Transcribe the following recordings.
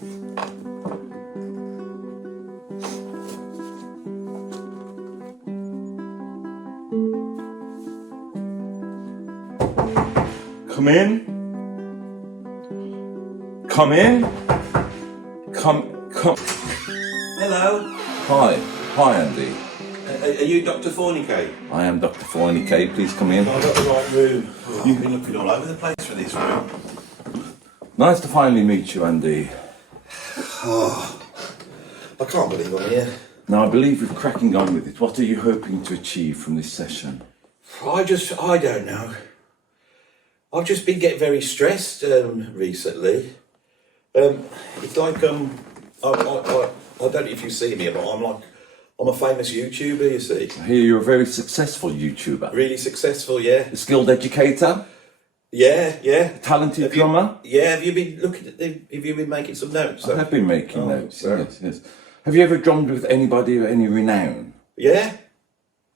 Come in. Come in. Come. Hello. Hi, Andy. Are you Dr. Fornicate? I am Dr. Fornicate. Please come in. I've got the right room. Oh, I've been looking all over the place for this room. Nice to finally meet you, Andy. Oh, I can't believe I'm here. Now, I believe we're cracking on with it. What are you hoping to achieve from this session? I don't know. I've just been getting very stressed recently. It's like I don't know if you see me, but I'm a famous YouTuber, you see. I hear you're a very successful YouTuber. Really successful, yeah. A skilled educator? Yeah. A talented drummer? Have you been looking at have you been making some notes? I have been making notes, fair. yes. Have you ever drummed with anybody of any renown? Yeah.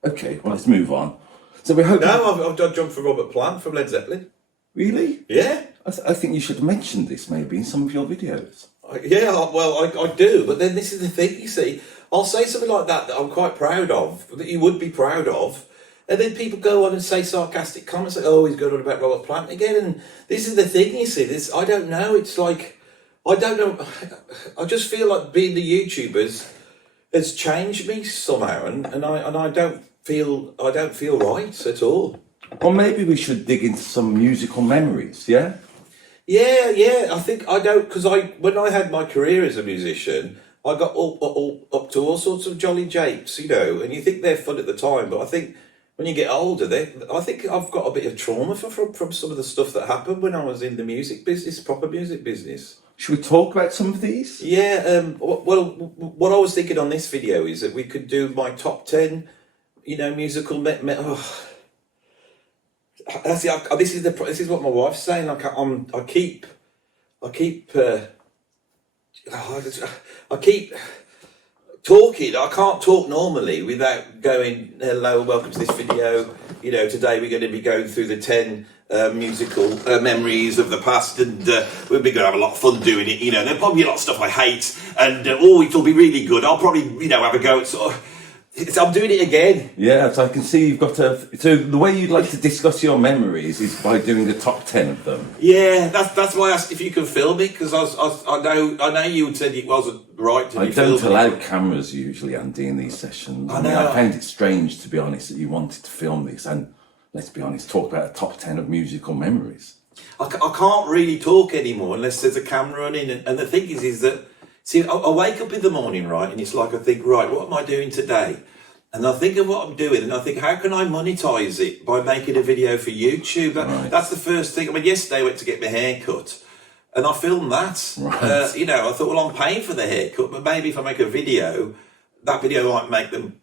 Okay, well, let's move on. So we're hoping... No, I've done drummed for Robert Plant from Led Zeppelin. Really? Yeah. I think you should mention this maybe in some of your videos. Yeah, well, I do, but then this is the thing, you see. I'll say something like that I'm quite proud of, that you would be proud of, and then people go on and say sarcastic comments like, oh, he's going on about Robert Plant again, and this is the thing, you see. I don't know, it's like, I don't know, I just feel like being the YouTubers has changed me somehow, and I don't feel right at all. Or maybe we should dig into some musical memories, yeah? Yeah, I think I don't, because when I had my career as a musician, I got all up to all sorts of jolly japes, you know, and you think they're fun at the time, but I think when you get older, I think I've got a bit of trauma from some of the stuff that happened when I was in the music business, proper music business. Should we talk about some of these? Yeah, well, what I was thinking on this video is that we could do my top 10, you know, musical... This is what my wife's saying. Like I keep talking. I can't talk normally without going, hello, welcome to this video. You know, today we're going to be going through the 10 musical memories of the past, and we're going to have a lot of fun doing it. You know, there'll probably be a lot of stuff I hate, and it'll be really good. I'll probably, you know, have a go at sort of... I'm doing it again. Yeah, so I can see you've got a... So the way you'd like to discuss your memories is by doing the top 10 of them. Yeah, that's why I asked if you can film it, because I know you said it wasn't right to be filmed. I don't allow cameras usually, Andy, in these sessions. I mean, I found it strange, to be honest, that you wanted to film this and, let's be honest, talk about a top 10 of musical memories. I can't really talk anymore unless there's a camera running, and the thing is that... See, I wake up in the morning, right, and it's like I think, right, what am I doing today? And I think of what I'm doing, and I think, how can I monetize it by making a video for YouTube? That's the first thing. I mean, yesterday I went to get my hair cut, and I filmed that. Right. You know, I thought, well, I'm paying for the haircut, but maybe if I make a video, that video might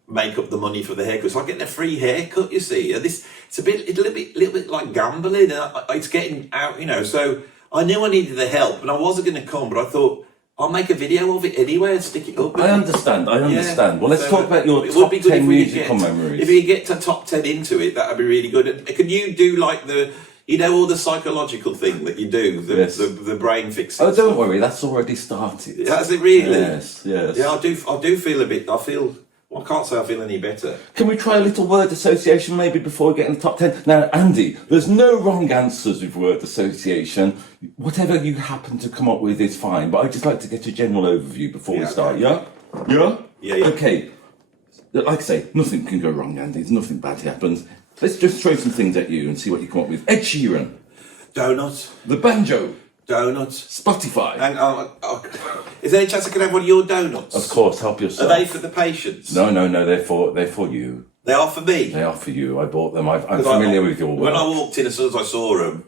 make up the money for the haircut. So I'm getting a free haircut, you see. And it's a little bit like gambling. It's getting out, you know. So I knew I needed the help, and I wasn't going to come, but I thought, I'll make a video of it anyway and stick it up. I understand. Yeah. Well, let's talk about your top 10 musical memories. If you get to top 10 into it, that would be really good. Can you do like all the psychological thing that you do, the brain fixing? Oh, don't worry, that's already started. Has it really? Yes. Yeah, I do feel a bit, I can't say I feel any better. Can we try a little word association maybe before we get in the top 10? Now, Andy, there's no wrong answers with word association. Whatever you happen to come up with is fine, but I'd just like to get a general overview before we start, yeah? Yeah? Yeah. Okay. Like I say, nothing can go wrong, Andy. There's nothing bad happens. Let's just throw some things at you and see what you come up with. Ed Sheeran. Donuts. The banjo. Donuts. Spotify. Hang on. Is there any chance I can have one of your donuts? Of course, help yourself. Are they for the patients? No, they're for you. They are for me? They are for you. I bought them. I'm familiar with your work. When I walked in, as soon as I saw them,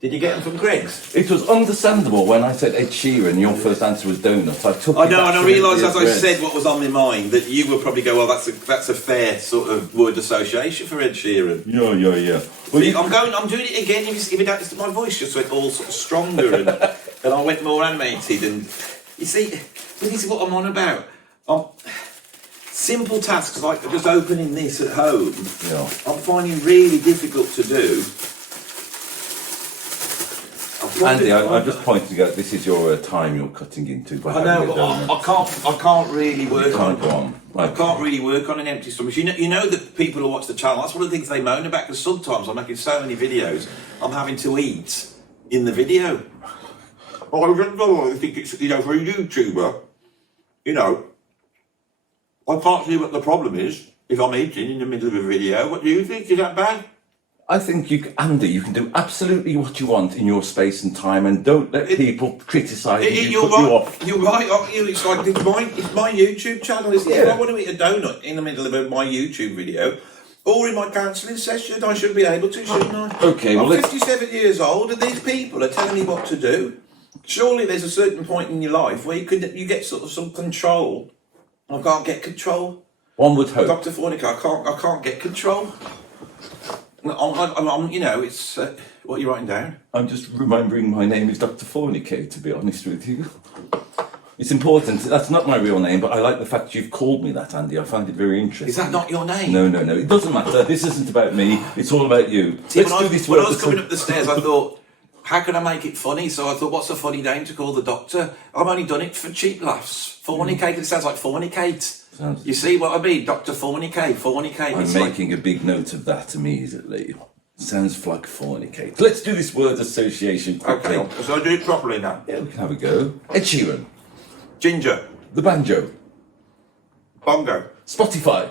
did you get them from Greg's? It was understandable when I said Ed Sheeran, your first answer was donuts. I know, and I realised as I said what was on my mind that you would probably go, well, that's a fair sort of word association for Ed Sheeran. Yeah. Well, I'm doing it again. My voice just went all sort of stronger and I went more animated. And you see, this is what I'm on about. Simple tasks like just opening this at home, I'm finding really difficult to do. Andy, I'm just pointing out this is your time you're cutting into. By I know, having a but donut. I can't really work You on can't go on. I can't really work on an empty stomach. You know that people who watch the channel, that's one of the things they moan about, because sometimes I'm making so many videos, I'm having to eat in the video. Oh, I think it's, for a YouTuber, I can't see what the problem is if I'm eating in the middle of a video. What do you think? Is that bad? I think Andy, you can do absolutely what you want in your space and time, and don't let people criticise you, put you off. You're right, aren't you? It's like it's my YouTube channel, isn't it? Yeah. If I want to eat a donut in the middle of my YouTube video, or in my counselling session, I should be able to, shouldn't I? Okay, well, I'm 57 years old, and these people are telling me what to do. Surely there's a certain point in your life where you get sort of some control. I can't get control. One would hope. Dr. Fornica, I can't get control. It's what are you writing down? I'm just remembering my name is Dr. Fornicate, to be honest with you. It's important. That's not my real name, but I like the fact you've called me that, Andy. I find it very interesting. Is that not your name? No. It doesn't matter. This isn't about me. It's all about you. See, Let's do this. When I was coming up the stairs, I thought, how can I make it funny? So I thought, what's a funny name to call the doctor? I've only done it for cheap laughs. Fornicate, it sounds like fornicate. You see what I mean? Dr. Fornicate. I'm making a big note of that immediately. Sounds like fornicate. Let's do this word association quickly. Okay, so I do it properly now. Yeah, we can have a go. Ed Sheeran. Ginger. The banjo. Bongo. Spotify.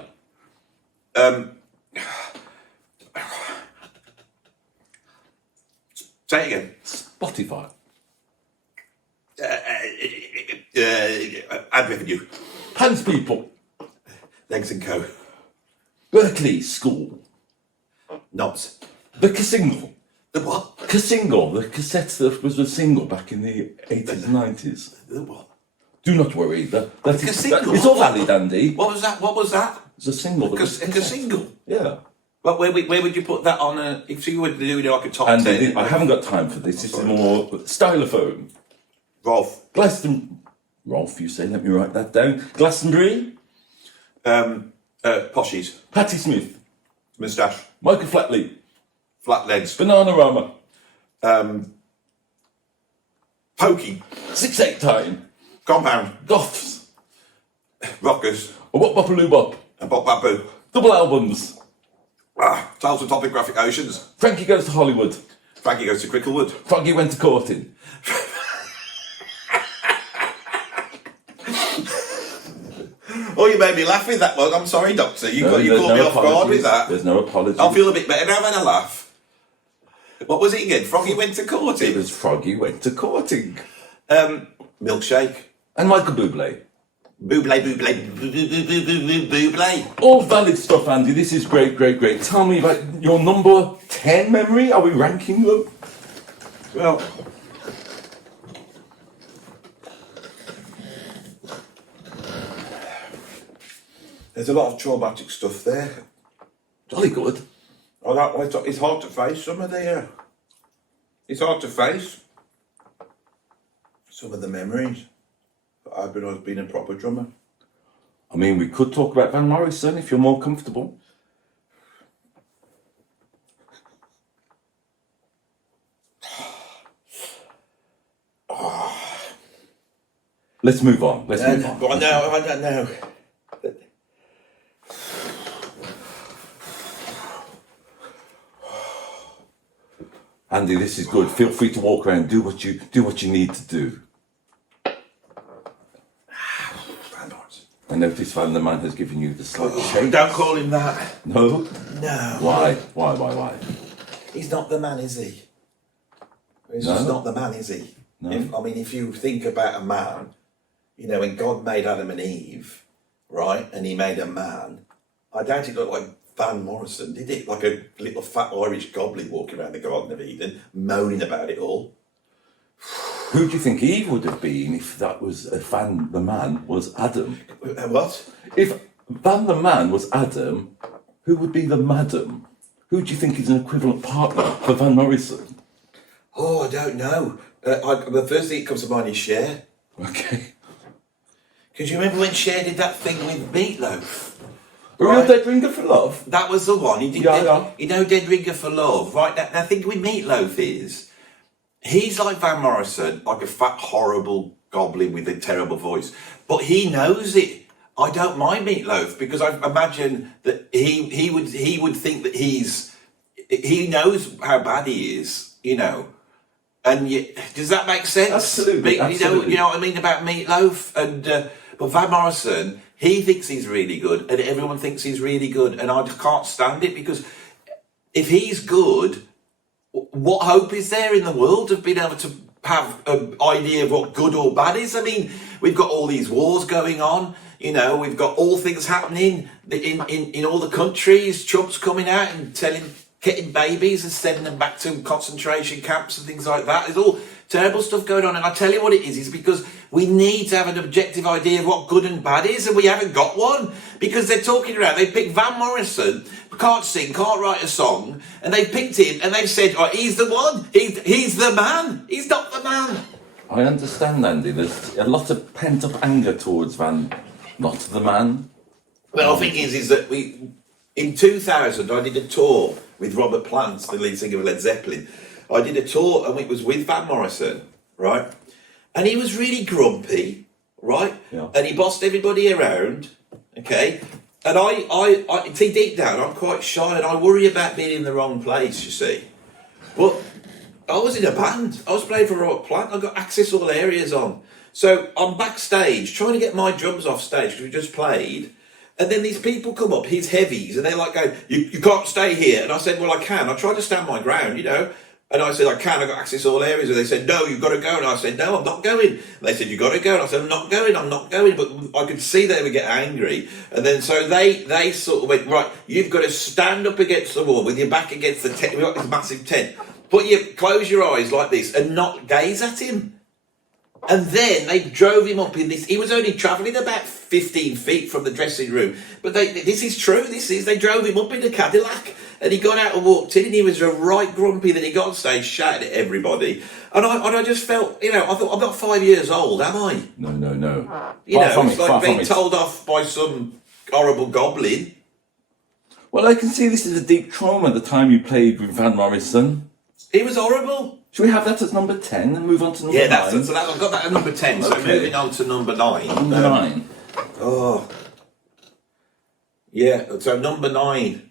Say it again. Spotify. Ad revenue. Hands people. Legs and Co. Berkeley School. Knobs. The Cassingle. The what? Cassingle. The cassette that was a single back in the 80s and 90s. The what? Do not worry. That is, Cassingle? it's all valid, Andy. What was that? It's a single. A single. Yeah. But where would you put that on if you were doing like a top Andy, 10? I haven't got time for this. This is more stylophone. Rolf. Rolf, you say, let me write that down. Glastonbury. Poshies. Patti Smith. Moustache. Michael Flatley. Flat legs. Bananarama. Pokey. 6/8 time. Compound. Goths. Rockers. A Wop Bopaloo Bop. And Bop Bapoo. Double albums. Tales from Topographic Oceans. Frankie Goes to Hollywood. Frankie Goes to Cricklewood. Froggy Went to Courting. Oh, you made me laugh with that one. I'm sorry, Doctor. You caught me off guard with that. There's no apology. I'll feel a bit better now when I laugh. What was it again? Froggy Went to It Courting. was Froggy Went to Courting. Milkshake. And Michael Bublé. Bublé. All valid stuff, Andy. This is great. Tell me about your number 10 memory. Are we ranking them? Well, there's a lot of traumatic stuff there. Jolly good. It's hard to face some of the. It's hard to face some of the memories. I've been a proper drummer. I mean, we could talk about Van Morrison if you're more comfortable. Let's move on. Let's move on. But no, I don't know. Andy, this is good. Feel free to walk around. Do what you need to do. I notice Van the Man has given you the slight shake. Don't call him that. No? No. Why? He's not the man, is he? He's No. just not the man, is he? No. If you think about a man, when God made Adam and Eve, right, and he made a man, I doubt it looked like Van Morrison, did it? Like a little fat Irish goblin walking around the Garden of Eden, moaning about it all. Who do you think Eve would have been if that was Van the Man was Adam? What? If Van the Man was Adam, who would be the Madam? Who do you think is an equivalent partner for Van Morrison? Oh, I don't know. The first thing that comes to mind is Cher. Okay. Because you remember when Cher did that thing with Meatloaf? A real Dead Ringer for Love? That was the one. He did. Yeah. Dead Ringer for Love, right? Now, think with Meatloaf is he's like Van Morrison, like a fat, horrible goblin with a terrible voice. But he knows it. I don't mind Meatloaf because I imagine that he would think that he knows how bad he is, you know. And does that make sense? Absolutely, absolutely. You know what I mean about Meatloaf? And but Van Morrison, he thinks he's really good, and everyone thinks he's really good, and I can't stand it because if he's good, what hope is there in the world of being able to have an idea of what good or bad is? I mean, we've got all these wars going on. You know, we've got all things happening in all the countries. Trump's coming out and getting babies and sending them back to concentration camps and things like that. There's all terrible stuff going on. And I tell you what it is because we need to have an objective idea of what good and bad is, and we haven't got one. Because they're talking around, they picked Van Morrison, can't sing, can't write a song, and they picked him and they've said, oh, he's the one, he's the man, he's not the man. I understand, Andy. There's a lot of pent-up anger towards Van, not the man. Well, the thing is that in 2000, I did a tour with Robert Plant, the lead singer of Led Zeppelin. I did a tour and it was with Van Morrison, right? And he was really grumpy, right? Yeah. And he bossed everybody around, okay? And I see, deep down, I'm quite shy and I worry about being in the wrong place, you see. But I was in a band. I was playing for Robert Plant. I got access all areas on. So I'm backstage trying to get my drums off stage because we just played. And then these people come up, his heavies, and they're like going, you can't stay here. And I said, well, I can. I tried to stand my ground, you know. And I said, I can. I got access all areas. And they said, no, you've got to go. And I said, no, I'm not going. And they said, you've got to go. And I said, I'm not going. But I could see they would get angry. And then so they sort of went, right, you've got to stand up against the wall with your back against the tent. We've got this massive tent. Close your eyes like this and not gaze at him. And then they drove him up in this. He was only travelling about 15 feet from the dressing room. But this is true. They drove him up in a Cadillac. And he got out and walked in and he was right grumpy. Then he got on stage, shouted at everybody. And I just felt, you know, I thought, I'm not 5 years old, am I? No. You know, it's like being told off by some horrible goblin. Well, I can see this is a deep trauma at the time you played with Van Morrison. It was horrible. Should we have that as number 10 and move on to number 9? Yeah, I've got that at number 10. So moving on to number 9. Number 9. Oh. Yeah, so number 9.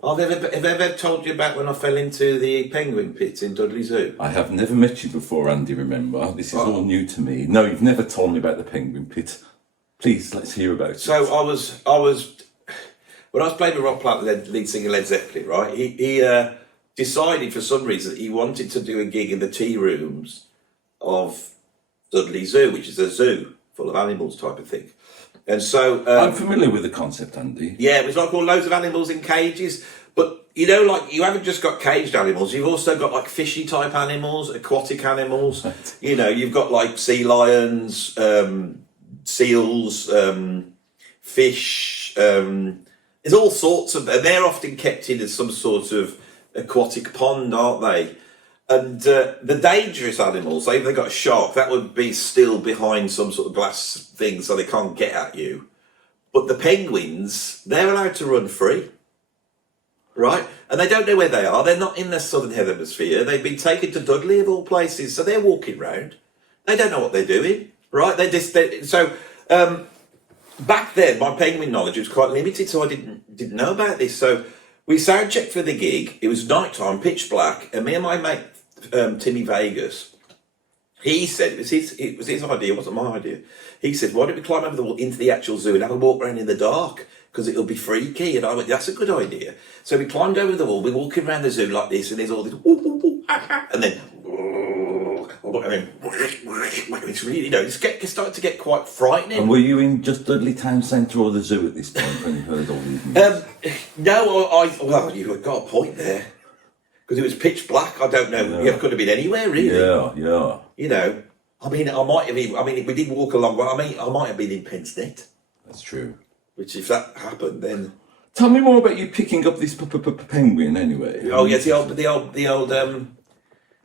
Have I ever told you about when I fell into the penguin pit in Dudley Zoo? I have never met you before, Andy, remember? This is all new to me. No, you've never told me about the penguin pit. Please, let's hear about it. So I was when I was playing with Rob Plant, lead singer Led Zeppelin, right? He decided for some reason he wanted to do a gig in the tea rooms of Dudley Zoo, which is a zoo full of animals type of thing. And so I'm familiar with the concept, Andy. Yeah, it was like all loads of animals in cages. But, you know, like, you haven't just got caged animals, you've also got, like, fishy type animals, aquatic animals. Right. You know, you've got, like, sea lions, seals, fish. There's all sorts of... And they're often kept in as some sort of aquatic pond, aren't they? And the dangerous animals, say if they got a shark, that would be still behind some sort of glass thing so they can't get at you. But the penguins, they're allowed to run free, right? And they don't know where they are. They're not in the southern hemisphere. They've been taken to Dudley of all places, so they're walking round. They don't know what they're doing, right? Back then, my penguin knowledge was quite limited, so I didn't know about this. So we sound checked for the gig. It was night time, pitch black, and me and my mate Timmy Vegas, he said it was his idea, it wasn't my idea. He said, why don't we climb over the wall into the actual zoo and have a walk around in the dark because it'll be freaky. And I went, that's a good idea. So we climbed over the wall, we're walking around the zoo like this, and there's all this and then it's really, you know, it's starting to get quite frightening. And were you in just Dudley Town Centre or the zoo at this point when you heard all these news? No, well, you've got a point there. Because it was pitch black, I don't know. Yeah. It could have been anywhere, really. Yeah. You know, I mean, we did walk along. Well, I might have been in Pensnet. That's true. Which, if that happened, then. Tell me more about you picking up this penguin, anyway. Oh yes, the old.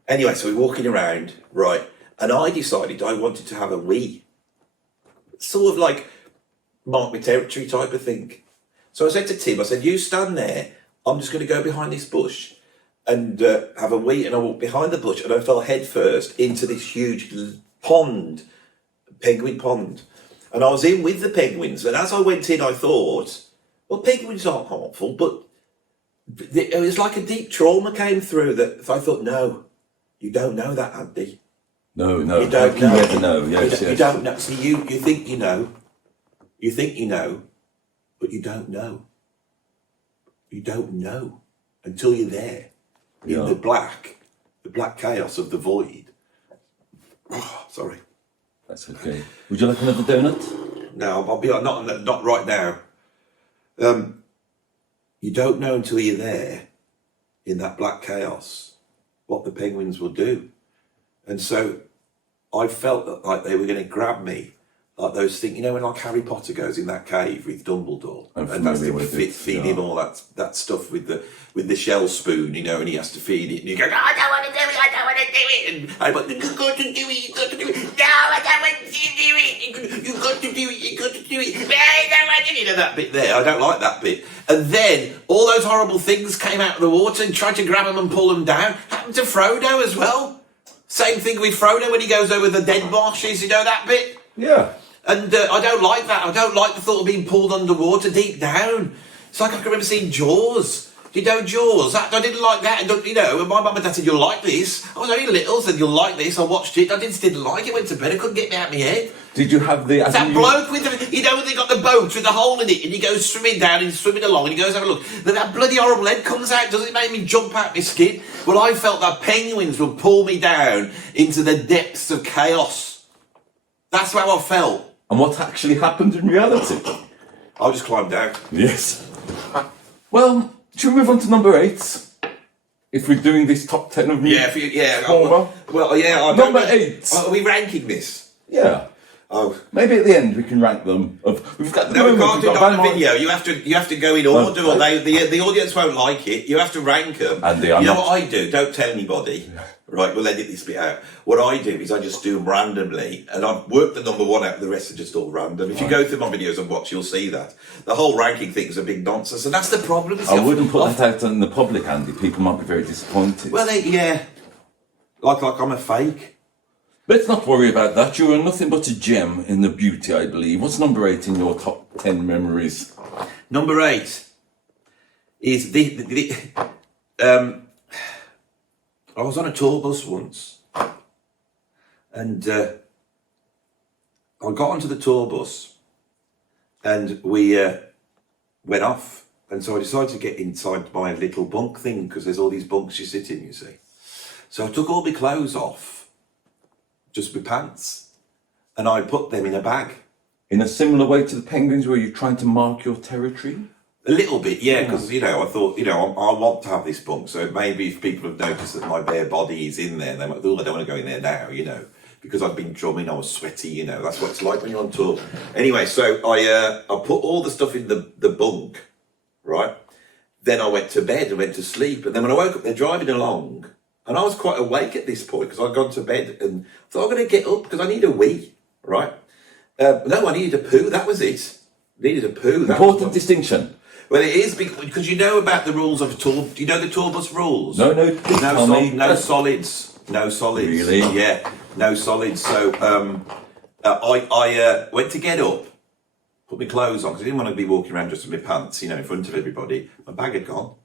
Anyway, so we're walking around, right, and I decided I wanted to have a wee. Sort of like mark my territory type of thing. So I said to Tim, I said, you stand there. I'm just going to go behind this bush. and have a wee, and I walked behind the bush, and I fell head first into this huge pond, penguin pond. And I was in with the penguins, and as I went in, I thought, well, penguins aren't harmful, but it was like a deep trauma came through that I thought, no, you don't know that, Andy. No, You don't know. You never know. Yes, You don't know. See, you think you know. You think you know, but you don't know. You don't know until you're there in the black chaos of the void. Oh, sorry. That's okay. Would you like another donut? No, I'll be not right now. You don't know until you're there in that black chaos what the penguins will do. And so I felt like they were going to grab me, like those things, you know, when like Harry Potter goes in that cave with Dumbledore, and that's to feed him all that stuff with the shell spoon, you know, and he has to feed it, and he goes, oh, I don't want to do it, I don't want to do it, and I'm like, you've got to do it, you've got to do it, no, I don't want to do it, you've got to do it, you've got to do it, I don't want to do it, you know, that bit there, I don't like that bit. And then all those horrible things came out of the water and tried to grab him and pull him down. Happened to Frodo as well. Same thing with Frodo when he goes over the dead marshes, you know that bit? Yeah. And I don't like that. I don't like the thought of being pulled underwater deep down. It's like I can remember seeing Jaws. You know Jaws? I didn't like that. And, you know, my mum and dad said, you'll like this. I was only little, said, you'll like this. I watched it. I just didn't like it. Went to bed. I couldn't get me out of my head. Did you have the... That bloke with the... You know, when they got the boat with the hole in it and he goes swimming down and he's swimming along and he goes, have a look. Then that bloody horrible head comes out. Doesn't it make me jump out my skin? Well, I felt that penguins would pull me down into the depths of chaos. That's how I felt. And what actually happened in reality? I just climbed out. Yes. Well, should we move on to number 8? If we're doing this top 10 of new... Well, yeah. Number 8. Are we ranking this? Yeah. Oh. Maybe at the end we can rank them. We've got the No, we can't do it on a Van video. You have to go in order, or the audience won't like it. You have to rank them. And you know what I do? Don't tell anybody. Right, we'll edit this bit out. What I do is I just do them randomly, and I've worked the number 1 out. The rest are just all random. If you go through my videos and watch, you'll see that the whole ranking thing is a big nonsense, and that's the problem. I wouldn't put that out in the public, Andy. People might be very disappointed. Well, like I'm a fake. Let's not worry about that. You are nothing but a gem in the beauty, I believe. What's number 8 in your top 10 memories? Number 8 is I was on a tour bus once, and I got onto the tour bus, and we went off, and so I decided to get inside my little bunk thing, because there's all these bunks you sit in, you see. So I took all my clothes off, just my pants, and I put them in a bag. In a similar way to the penguins, where you're trying to mark your territory? A little bit, yeah, because, you know, I thought, you know, I want to have this bunk, so maybe if people have noticed that my bare body is in there, they might, oh, I don't want to go in there now, you know, because I've been drumming, I was sweaty, you know, that's what it's like when you're on tour. Anyway, so I put all the stuff in the bunk, right? Then I went to bed and went to sleep, and then when I woke up, they're driving along, and I was quite awake at this point, because I'd gone to bed, and I thought, I'm going to get up, because I need a wee, right? No, I needed a poo, that was it. Needed a poo. Important distinction. Well, it is because you know about the rules of a tour. Do you know the tour bus rules? No solids. No solids. Really? Yeah, no solids. So I went to get up, put my clothes on because I didn't want to be walking around just in my pants, you know, in front of everybody. My bag had gone.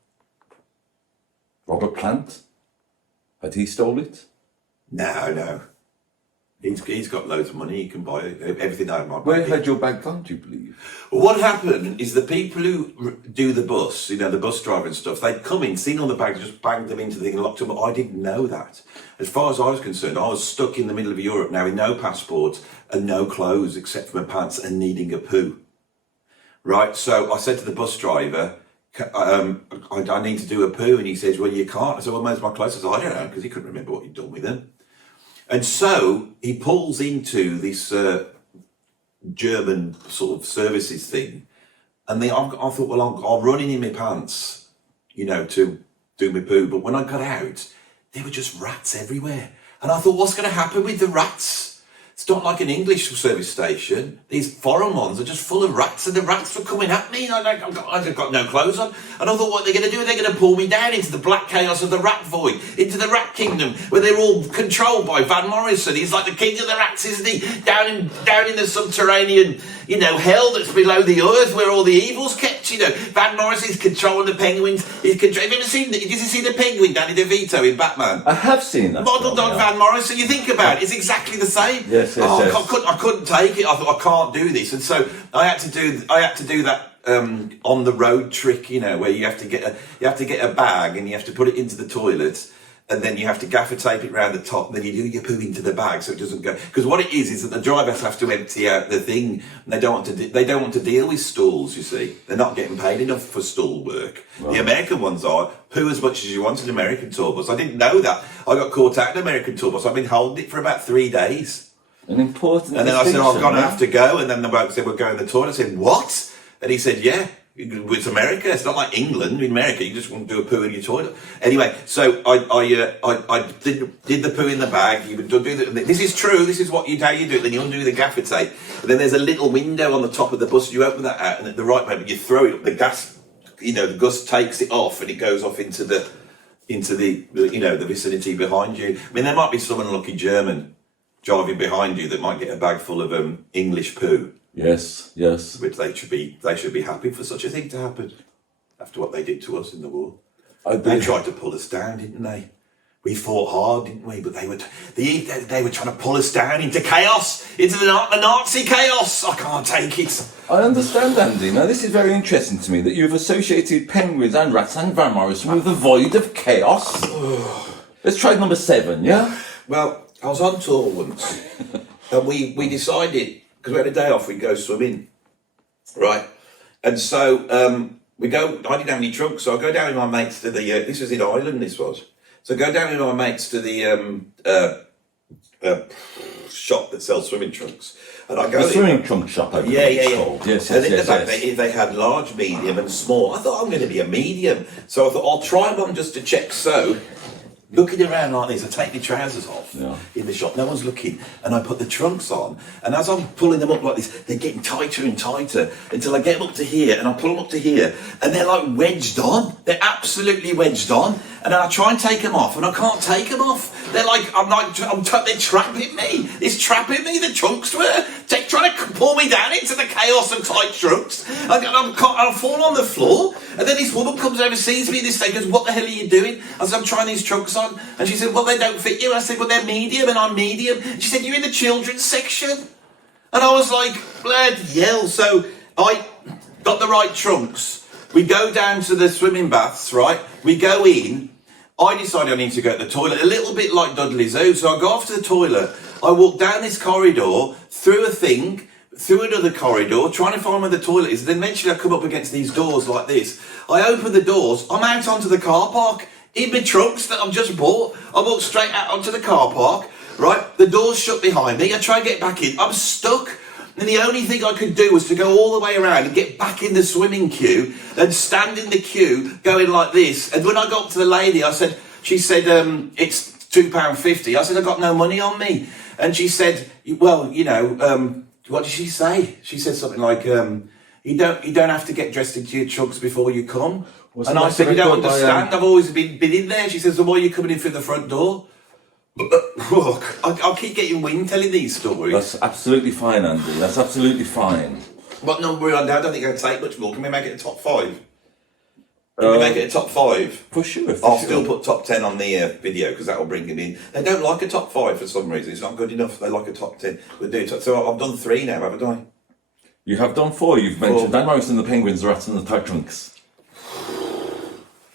Robert Plant? Had he stole it? No. He's got loads of money. He can buy everything out of my bag. Where had your bag gone, do you believe? What happened is the people who do the bus, you know, the bus driver and stuff, they'd come in, seen all the bags, just banged them into the thing and locked them up. I didn't know that. As far as I was concerned, I was stuck in the middle of Europe now with no passport and no clothes except for my pants and needing a poo. Right? So I said to the bus driver, I need to do a poo. And he says, well, you can't. I said, well, where's my clothes? I said, I don't know, because he couldn't remember what he'd done with them. And so he pulls into this German sort of services thing. And I thought, well, I'll run in my pants, you know, to do my poo. But when I got out, there were just rats everywhere. And I thought, what's going to happen with the rats? It's not like an English service station. These foreign ones are just full of rats, and the rats were coming at me, and I've got no clothes on. And I thought, what they're going to do? They're going to pull me down into the black chaos of the rat void, into the rat kingdom, where they're all controlled by Van Morrison. He's like the king of the rats, isn't he? Down in the subterranean, hell that's below the earth, where all the evil's kept. Van Morrison's controlling the penguins. Have you ever seen? Did you see the penguin, Danny DeVito in Batman? I have seen that. Modelled on Van Morrison. You think about it, it's exactly the same. Yes, yes. I couldn't take it. I thought, I can't do this, and so I had to do that on the road trick, where you have to get a bag and you have to put it into the toilet, and then you have to gaffer tape it around the top, and then you do your poo into the bag so it doesn't go. Because what it is that the drivers have to empty out the thing. And they don't want to deal with stalls. You see, they're not getting paid enough for stall work. Right. The American ones are poo as much as you want in an American tour bus. I didn't know that. I got caught out in an American tour bus. I've been holding it for about 3 days. An important. And then I said, I'm going to have to go. And then the bloke said, we're going to the toilet. I said, what? And he said, yeah. It's America. It's not like England. In America, you just want to do a poo in your toilet. Anyway, so I did the poo in the bag. You would do this is true. This is how you do it. Then you undo the gaffer tape. And then there's a little window on the top of the bus. You open that out, and at the right moment, you throw it up. The gas, the gust takes it off, and it goes off into the the vicinity behind you. I mean, there might be some unlucky German driving behind you that might get a bag full of English poo. Yes. Which they should be happy for such a thing to happen after what they did to us in the war. They tried to pull us down, didn't they? We fought hard, didn't we? But they were trying to pull us down into chaos, into the Nazi chaos. I can't take it. I understand, Andy. Now, this is very interesting to me that you've associated penguins and rats and Van Morrison with the void of chaos. Let's try number 7, yeah? Well, I was on tour once, and we decided, because we had a day off, we'd go swimming, right? And so I didn't have any trunks, so I go down with my mates to the, this was in Ireland, this was. So I go down with my mates to the shop that sells swimming trunks. And I go the swimming trunk shop, I yeah. Yes, and in the back, they had large, medium and small. I thought, I'm going to be a medium. So I thought, I'll try them on just to check. So looking around like this, I take my trousers off in the shop. No one's looking. And I put the trunks on. And as I'm pulling them up like this, they're getting tighter and tighter until I get them up to here. And I pull them up to here. And they're like wedged on. They're absolutely wedged on. And then I try and take them off. And I can't take them off. They're they're trapping me. It's trapping me. The trunks were trying to pull me down into the chaos of tight trunks. And I fall on the floor. And then this woman comes over, sees me this day, goes, what the hell are you doing? I said, I'm trying these trunks on. And she said, well, they don't fit you. I said, well, they're medium and I'm medium. And she said, you're in the children's section. And I was like, bloody hell. So I got the right trunks. We go down to the swimming baths, right? We go in. I decided I need to go to the toilet, a little bit like Dudley Zoo. So I go off to the toilet. I walk down this corridor, through a thing, through another corridor, trying to find where the toilet is. Then eventually I come up against these doors like this. I open the doors. I'm out onto the car park in my trunks that I've just bought. I walk straight out onto the car park, right? The door's shut behind me. I try and get back in. I'm stuck. And the only thing I could do was to go all the way around and get back in the swimming queue and stand in the queue going like this. And when I got up to the lady, she said, it's £2.50. I said, I've got no money on me. And she said, well, what did she say? She said something like, you don't have to get dressed into your trunks before you come. And I said, you don't understand. I've always been in there. She says, so why are you coming in through the front door? Look, I'll keep getting wind telling these stories. That's absolutely fine, Andy. That's absolutely fine. What number are we on now? I don't think I can take much more. Can we make it a top 5? Can we make it a top 5? For sure. I'll still put top 10 on the video because that will bring it in. They don't like a top 5 for some reason. It's not good enough. They like a top 10. We'll do it. So I've done 3 now, haven't I? You have done 4. You've mentioned Dan Morrison, the Penguins, the Rats and the Tight Trunks.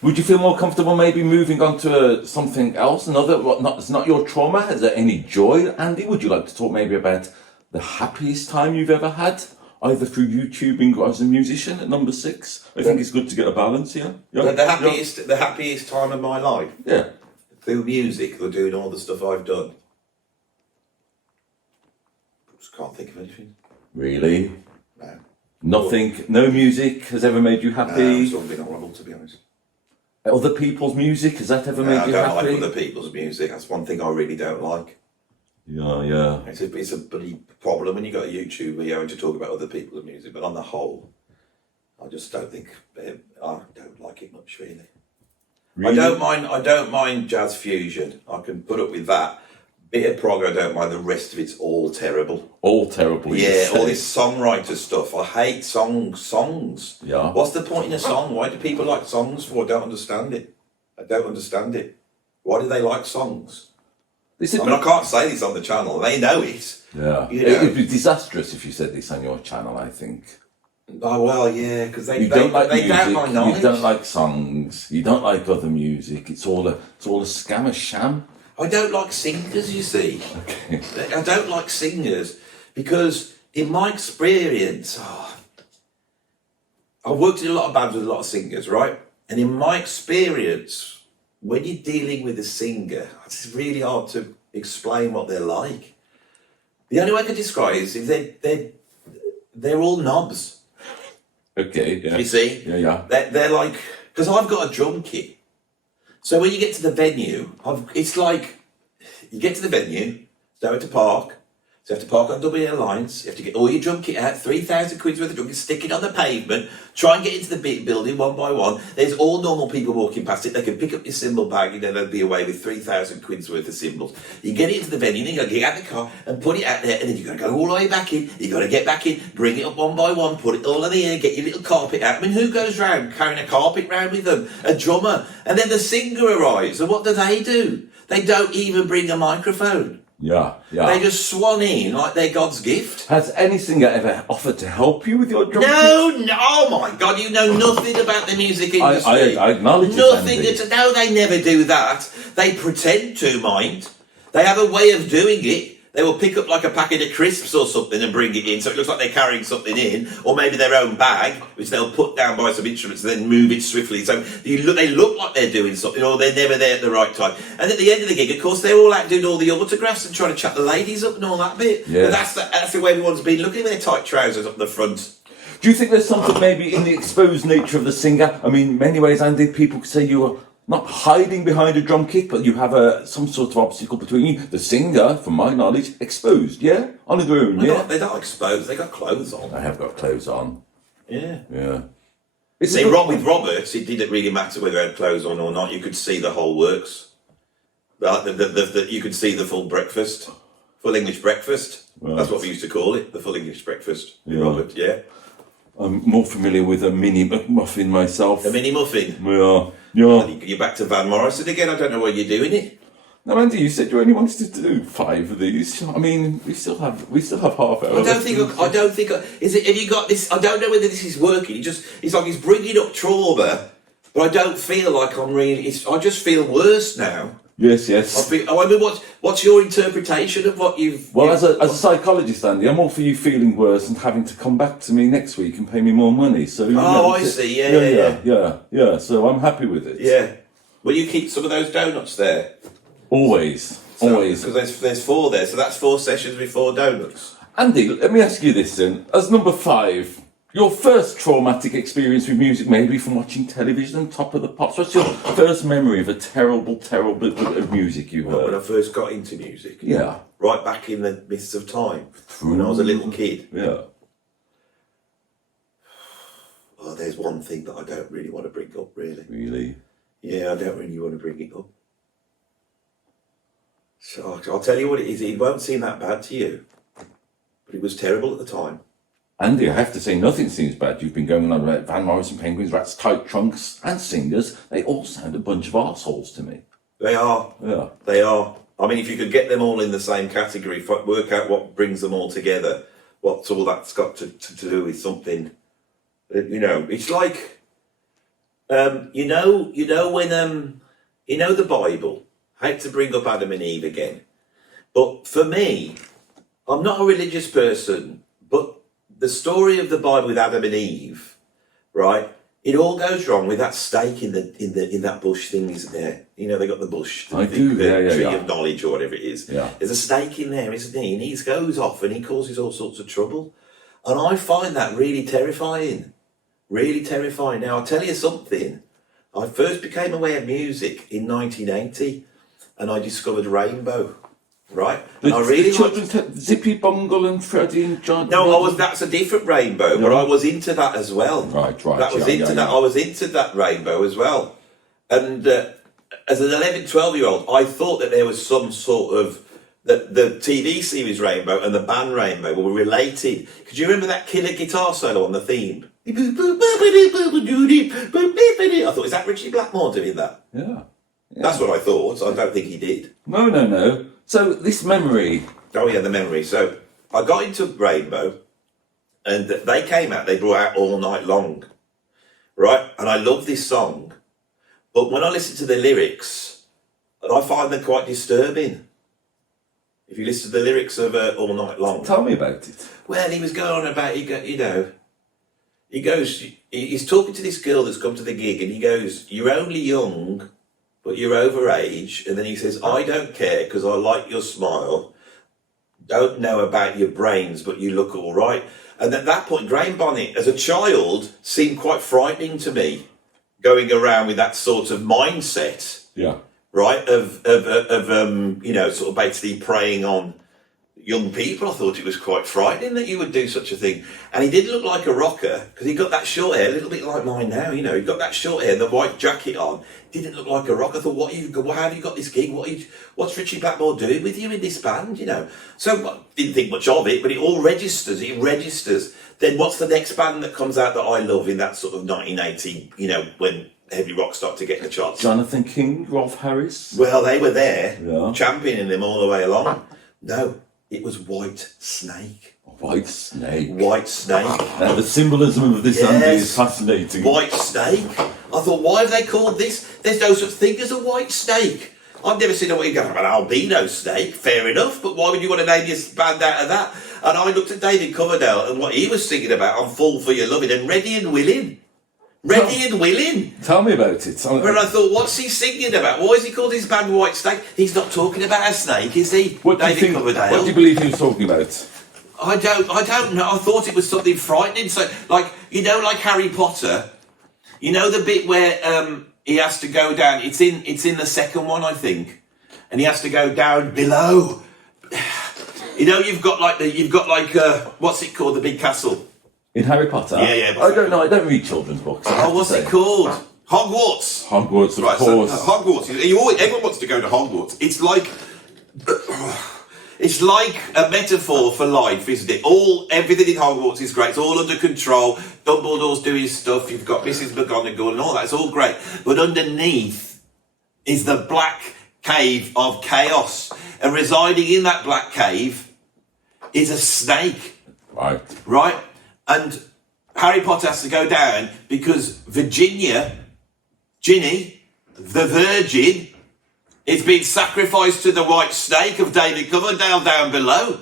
Would you feel more comfortable maybe moving on to something else? It's not your trauma? Is there any joy, Andy? Would you like to talk maybe about the happiest time you've ever had? Either through YouTubing or as a musician at number 6? I think it's good to get a balance here. Yeah? The happiest time of my life? Yeah. Through music or doing all the stuff I've done? Just can't think of anything. Really? No. Nothing? No music has ever made you happy? No, it's all been horrible, to be honest. Other people's music, has that ever made you happy? I don't like other people's music. That's one thing I really don't like. Yeah. It's a bloody problem when you got a YouTube where you're having to talk about other people's music. But on the whole, I just don't think I don't like it much really. Really? I don't mind jazz fusion. I can put up with that. Bit of prog, I don't mind. The rest of it's all terrible. All terrible. Yeah, all this songwriter stuff. I hate songs. Yeah. What's the point in a song? Why do people like songs for? I don't understand it. I don't understand it. Why do they like songs? I can't say this on the channel. They know it. Yeah. You know? It'd be disastrous if you said this on your channel, I think. Oh, well, yeah, because they don't like music, doubt my knowledge. you don't like songs, you don't like other music. It's all a scam, a sham. I don't like singers, you see. Okay. I don't like singers because, in my experience, I've worked in a lot of bands with a lot of singers, right? And in my experience, when you're dealing with a singer, it's really hard to explain what they're like. The only way I can describe it is if they're all knobs. Okay, yeah. You see? Yeah. They're like, because I've got a drum kit. So when you get to the venue, it's like, you get to the venue, so to park, so you have to park on double yellow lines, you have to get all your drum kit out, 3,000 quid's worth of drum kit, stick it on the pavement, try and get into the building one by one. There's all normal people walking past it, they can pick up your cymbal bag, they'll be away with 3,000 quid's worth of cymbals. You get it into the venue, then you got to get out the car and put it out there, and then you got to go all the way back in, you got to get back in, bring it up one by one, put it all in the air, get your little carpet out. I mean, who goes round carrying a carpet round with them? A drummer. And then the singer arrives, and what do? They don't even bring a microphone. Yeah. They just swan in like they're God's gift. Has any singer ever offered to help you with your drum kit? No, oh my God, you know nothing about the music industry. I acknowledge nothing. it. No, they never do that. They pretend to, mind. They have a way of doing it. They will pick up like a packet of crisps or something and bring it in, so it looks like they're carrying something in, or maybe their own bag, which they'll put down by some instruments and then move it swiftly. So they look like they're doing something, or they're never there at the right time. And at the end of the gig, of course, they're all out doing all the autographs and trying to chat the ladies up and all that bit. Yeah. But that's the way everyone's been looking at their tight trousers up the front. Do you think there's something maybe in the exposed nature of the singer? I mean, in many ways, Andy, people could say you are not hiding behind a drum kit, but you have some sort of obstacle between you. The singer, from my knowledge, exposed, yeah? On their own, yeah? They're not exposed, they got clothes on. I have got clothes on. Yeah. See, with Roberts, it didn't really matter whether they had clothes on or not. You could see the whole works. You could see the full breakfast. Full English breakfast. Right. That's what we used to call it, the full English breakfast. Yeah. Robert, yeah. I'm more familiar with a mini muffin myself. A mini muffin? Yeah. You're back to Van Morrison again. I don't know why you're doing it. No, Andy, you said you only wanted to do 5 of these. I mean, we still have half hour. I don't think. Is it? Have you got this? I don't know whether this is working. It's like he's bringing up trauma, but I don't feel like I'm really. I just feel worse now. Yes. I mean, what's your interpretation of what you've? Well, as a psychologist, Andy, I'm all for you feeling worse and having to come back to me next week and pay me more money. So. I see. Yeah. So I'm happy with it. Yeah. Will you keep some of those donuts there? Always. Because there's 4 there, so that's 4 sessions with 4 donuts. Andy, let me ask you this then. As number 5, your first traumatic experience with music, maybe from watching television and Top of the Pops. What's your first memory of a terrible bit of music you heard? When I first got into music. Yeah. Right back in the midst of time, when I was a little kid. Yeah. Oh, there's one thing that I don't really want to bring up, really. Really? Yeah, I don't really want to bring it up. So I'll tell you what it is. It won't seem that bad to you, but it was terrible at the time. Andy, I have to say, nothing seems bad. You've been going on about Van Morrison, Penguins, Rats, Tight Trunks, and Singers. They all sound a bunch of arseholes to me. They are. Yeah. They are. I mean, if you could get them all in the same category, work out what brings them all together, what's all that's got to do with something. It's like, when, the Bible. I hate to bring up Adam and Eve again, but for me, I'm not a religious person, but the story of the Bible with Adam and Eve, right? It all goes wrong with that stake in that bush thing, isn't there? They got the bush, the tree of knowledge or whatever it is. Yeah. There's a stake in there, isn't he? And he goes off and he causes all sorts of trouble, and I find that really terrifying. Really terrifying. Now I'll tell you something. I first became aware of music in 1980. And I discovered Rainbow. right? And I really the children, Zippy Bungle and Freddie and John. No, that's a different rainbow, but I was into that as well. Right. That was into that. I was into that rainbow as well. And as an 11, 12-year-old, I thought that there was some sort of the TV series Rainbow and the band Rainbow were related. Could you remember that killer guitar solo on the theme? I thought, is that Richie Blackmore doing that? Yeah. That's what I thought. I don't think he did. No. So this memory. Oh yeah, the memory. So I got into Rainbow, and they came out. They brought out All Night Long, right? And I love this song, but when I listen to the lyrics, I find them quite disturbing. If you listen to the lyrics of All Night Long, Tell me about it. well, he was going on about he's talking to this girl that's come to the gig, and he goes, "You're only young, but you're over age." And then he says, "I don't care because I like your smile. Don't know about your brains, but you look all right." And at that point, Graham Bonnet, as a child, seemed quite frightening to me, going around with that sort of mindset, Yeah. right? Of sort of basically preying on young people. I thought it was quite frightening that you would do such a thing. And he did look like a rocker, because he got that short hair, a little bit like mine now, he got that short hair and the white jacket on. Didn't look like a rocker. I thought, how have you got this gig? What's Richie Blackmore doing with you in this band, So didn't think much of it, but it all registers. It registers. Then what's the next band that comes out that I love in that sort of 1980, when heavy rock started to get in the charts? Jonathan King, Rolf Harris. Well, they were there, Yeah. championing them all the way along. No, it was White Snake. White Snake. White Snake. Now, the symbolism of this Yes. Andy is fascinating. White Snake. I thought, why have they called this? There's no such thing as a white snake. I've never seen an albino snake. Fair enough, but why would you want to name your band out of that? And I looked at David Coverdale and what he was singing about on Fall for Your Loving and Ready and Willing. Ready and Willing. Tell me about it. Where I thought, what's he singing about? Why is he called his band White Snake? He's not talking about a snake, is he? What do you David think? Coverdale. What do you believe he was talking about? I don't know. I thought it was something frightening. So, like Harry Potter, the bit where he has to go down. It's in the second one, I think, and he has to go down below. You've got what's it called? The big castle. In Harry Potter? Yeah. I don't know. I don't read children's books. What's it called? Hogwarts. Hogwarts, of course. So, Hogwarts. Everyone wants to go to Hogwarts. It's like a metaphor for life, isn't it? Everything in Hogwarts is great. It's all under control. Dumbledore's doing his stuff. You've got Mrs. McGonagall and all that. It's all great. But underneath is the black cave of chaos. And residing in that black cave is a snake. Right? And Harry Potter has to go down because Ginny, the Virgin, it's been sacrificed to the white snake of David Coverdale down below.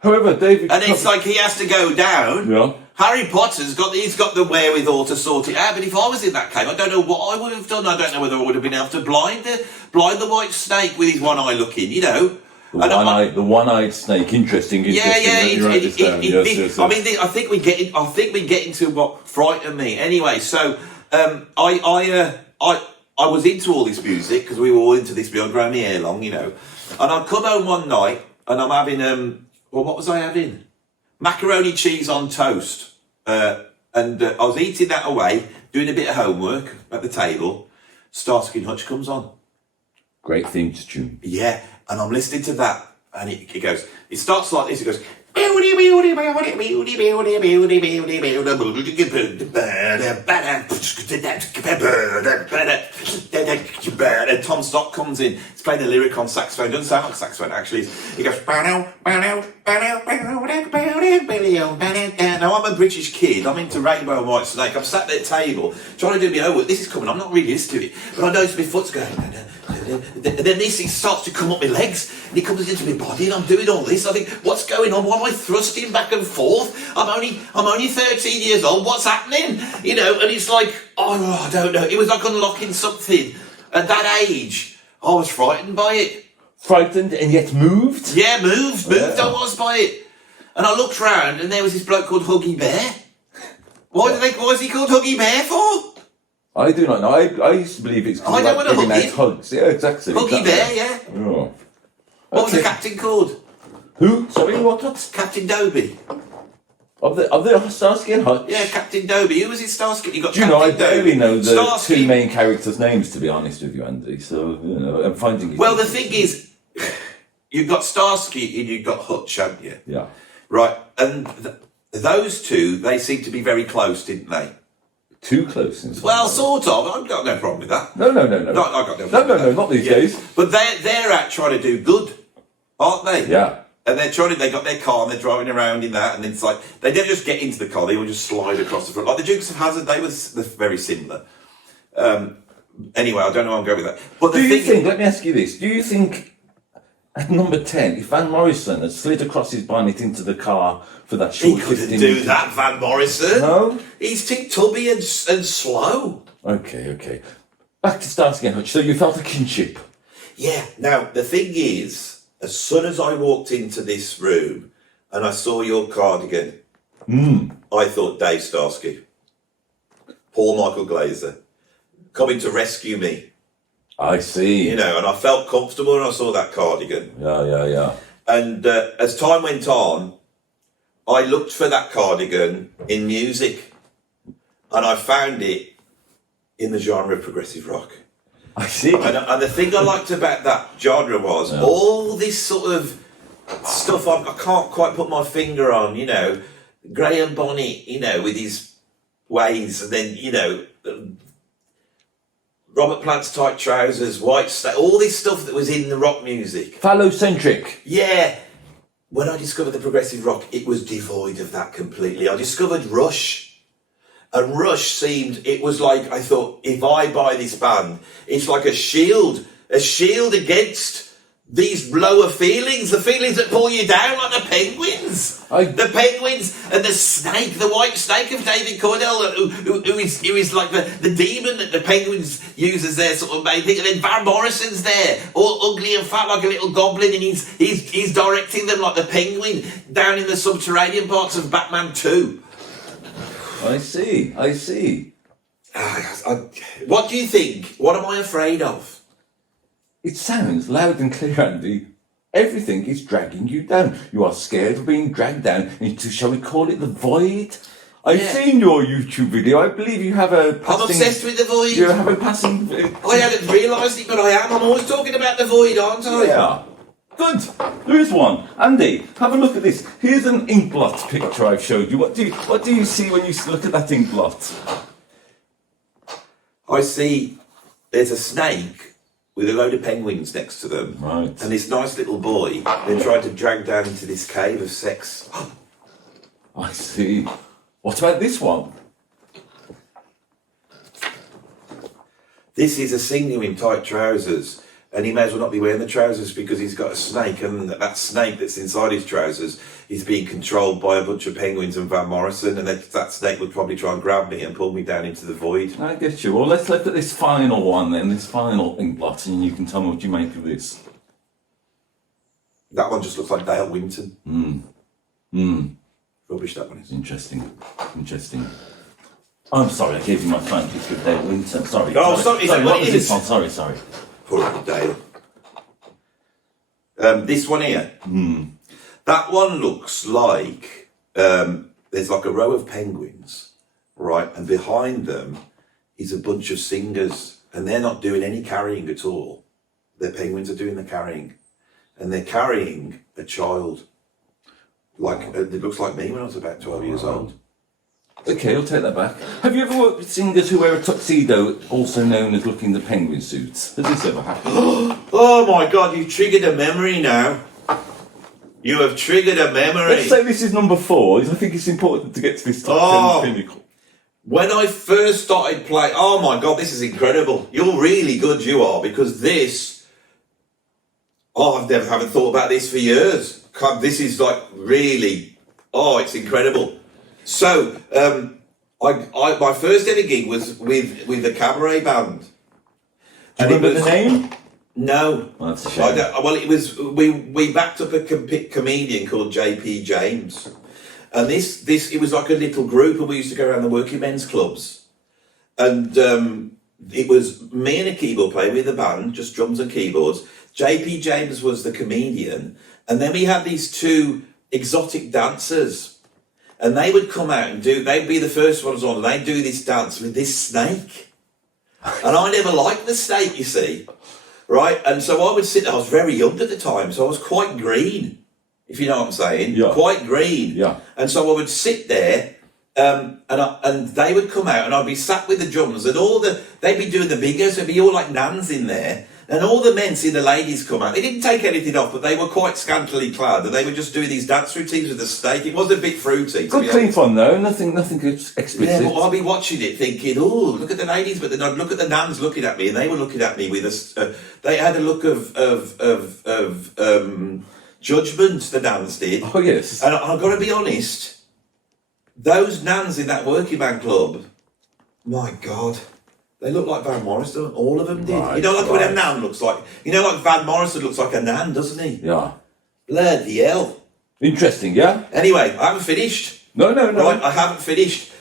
However, it's like he has to go down. Yeah. Harry Potter's got the wherewithal to sort it out. But if I was in that cave, I don't know what I would have done. I don't know whether I would have been able to blind the white snake with his one eye looking. The one-eyed snake. Interesting. Yeah. Yes. I mean, I think we get into what frightened me. Anyway, so I was into all this music because we were all into this. I'd grown my hair long, And I'd come home one night and I'm having what was I having? Macaroni cheese on toast. And I was eating that away, doing a bit of homework at the table. Starsky and Hutch comes on. Great theme to tune. Yeah, and I'm listening to that, and it goes. It starts like this. It goes. And Tom Stock comes in. He's playing the lyric on saxophone. Doesn't sound like saxophone actually. He goes. Now I'm a British kid. I'm into Rainbow and White Snake. I'm sat at the table trying to do my homework. This is coming. I'm not really used to it, but I notice my foot's going. And then this thing starts to come up my legs, and it comes into my body, and I'm doing all this. I think, what's going on? Why am I thrusting back and forth? I'm only 13 years old. What's happening? And it's like, I don't know. It was like unlocking something. At that age, I was frightened by it. Frightened and yet moved? Yeah, moved. I was by it. And I looked round, and there was this bloke called Huggy Bear. What is he called Huggy Bear for? I do not know. I used to believe it's I don't want to hug hugs. Yeah, exactly. Huggy Bear, yeah. Oh. What was the captain called? Who? Sorry, what? Captain Doby. Of the Starsky and Hutch? Yeah, Captain Doby. Who was it, Starsky? You got Do you know, I Captain barely Doby. know the Starsky. two main characters' names, to be honest with you, Andy. So, you know, I'm finding it. Well, the thing is, you've got Starsky and you've got Hutch, haven't you? Yeah. Right, and those two, they seem to be very close, didn't they? Too close. In some Well, ways. sort of. I've got no problem with that. No. No, I got no problem with that. Not these days. But they're out trying to do good, aren't they? Yeah. And they got their car and they're driving around in that, and it's like, they don't just get into the car, they will just slide across the front. Like the Dukes of Hazzard, they're very similar. Anyway, I don't know how I'm going with that. But let me ask you this, do you think at number 10, if Van Morrison had slid across his bonnet into the car for that short he couldn't 15 do minutes- that, Van Morrison. No? He's too tubby and slow. Okay. Back to Starsky and Hutch. So you felt a kinship? Yeah. Now, the thing is, as soon as I walked into this room and I saw your cardigan, I thought Dave Starsky, Paul Michael Glaser, coming to rescue me. I see. You know, and I felt comfortable when I saw that cardigan. Yeah. And as time went on, I looked for that cardigan in music, and I found it in the genre of progressive rock. I see. And the thing I liked about that genre was all this sort of stuff I can't quite put my finger on, you know, Graham Bonnet, you know, with his ways, and then, you know, Robert Plant's tight trousers, all this stuff that was in the rock music. Phallocentric. Yeah. When I discovered the progressive rock, it was devoid of that completely. I discovered Rush. And Rush it was like, I thought, if I buy this band, it's like a shield against these lower feelings, the feelings that pull you down, like the Penguins. The Penguins and the snake, the white snake of David Cordell, who is like the demon that the Penguins use as their sort of main thing. And then Van Morrison's there, all ugly and fat like a little goblin, and he's directing them like the Penguin down in the subterranean parts of Batman 2. I see. What do you think? What am I afraid of? It sounds loud and clear, Andy. Everything is dragging you down. You are scared of being dragged down into, shall we call it, the void? I've seen your YouTube video. I believe you have a passing... I'm obsessed with the void. You have a passing... I hadn't realised it, but I am. I'm always talking about the void, aren't I? Yeah. Good. There is one. Andy, have a look at this. Here's an ink blot picture I've showed you. What do you see when you look at that ink blot? I see there's a snake with a load of penguins next to them. Right. And this nice little boy they're trying to drag down into this cave of sex. I see. What about this one? This is a singer in tight trousers, and he may as well not be wearing the trousers because he's got a snake, and that snake that's inside his trousers is being controlled by a bunch of penguins and Van Morrison, and that snake would probably try and grab me and pull me down into the void. I get you. Well, let's look at this final one then, this final ink blot, and you can tell me what you make of this. That one just looks like Dale Winton. Rubbish, that one is. Interesting. I'm sorry, I gave you my phone picture of Dale Winton. Sorry. Oh, sorry. Is that what what was it this is? one? Sorry. Poor little Dale. This one here. That one looks like there's like a row of penguins, right? And behind them is a bunch of singers, and they're not doing any carrying at all. The penguins are doing the carrying, and they're carrying a child. Like it looks like me when I was about 12 years old. Okay, I'll take that back. Have you ever worked with singers who wear a tuxedo, also known as looking the penguin suits? Has this ever happened? Oh my God, you've triggered a memory now. You have triggered a memory. Let's say this is number 4. I think it's important to get to this top 10 pinnacle. When I first started playing, oh my God, this is incredible. You're really good, you are, because this, I haven't thought about this for years. God, this is like really, it's incredible. So, my first ever gig was with a cabaret band. Do you remember the name? No. Well, that's a shame. Well, it was we backed up a comedian called JP James, and this it was like a little group, and we used to go around the working men's clubs, and it was me and a keyboard player with a band, just drums and keyboards. JP James was the comedian, and then we had these two exotic dancers, and they would come out and they'd be the first ones on, and they'd do this dance with this snake. And I never liked the snake, you see, right? And so I would sit there, I was very young at the time, so I was quite green, if you know what I'm saying. Yeah. Quite green. Yeah. And so I would sit there, and they would come out, and I'd be sat with the drums, and they'd be doing the bingo, so it'd be all like nans in there. And all the men see the ladies come out. They didn't take anything off, but they were quite scantily clad, and they were just doing these dance routines with the snake. It was a bit fruity. Good clean fun though, nothing explicit. Yeah, but I'll be watching it thinking, oh, look at the ladies, but then I'd look at the nans looking at me, and they were looking at me with they had a look of judgment, the nans did. Oh yes. And I've got to be honest, those nans in that working man club, my God, they look like Van Morrison. All of them did. Right, you know, like right. what a nan looks like. You know, like Van Morrison looks like a nan, doesn't he? Yeah. Bloody hell. Interesting, yeah? Anyway, I haven't finished. No. Right, I haven't finished.